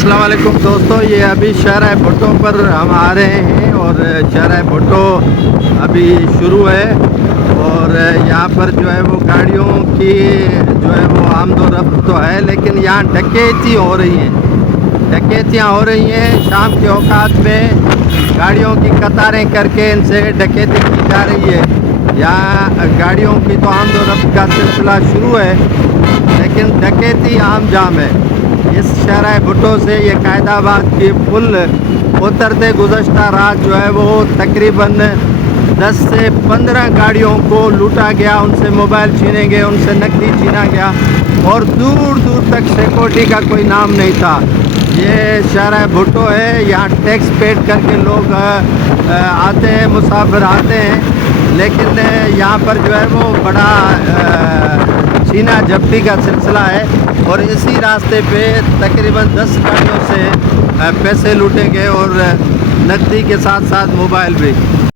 अस्सलाम वालेकुम दोस्तों, ये अभी शहर भुट्टो पर हम आ रहे हैं और शहर भुट्टो अभी शुरू है और यहाँ पर जो है वो गाड़ियों की जो है वो आमदोरफ्त तो है, लेकिन यहाँ डकैती हो रही हैं, डकैतियाँ हो रही हैं। शाम के औकात में गाड़ियों की कतारें करके इनसे डकैती की जा रही है। यहाँ गाड़ियों की तो आमदोरफ्त का सिलसिला शुरू है, लेकिन डकैती आम जाम है। इस शहर भुट्टो से ये कायदाबाद की पुल उतरते गुज़श्ता रात जो है वो तकरीबन 10 से 15 गाड़ियों को लूटा गया, उनसे मोबाइल छीने गए, उनसे नकदी छीना गया और दूर दूर तक सिक्योरिटी का कोई नाम नहीं था। ये शहर भुट्टो है, यहाँ टैक्स पेड करके लोग आते हैं, मुसाफिर आते हैं, लेकिन यहाँ पर जो है वो बड़ा छीना झपटी का सिलसिला है और इसी रास्ते पे तकरीबन 10 गाड़ियों से पैसे लूटे गए और नकदी के साथ साथ मोबाइल भी।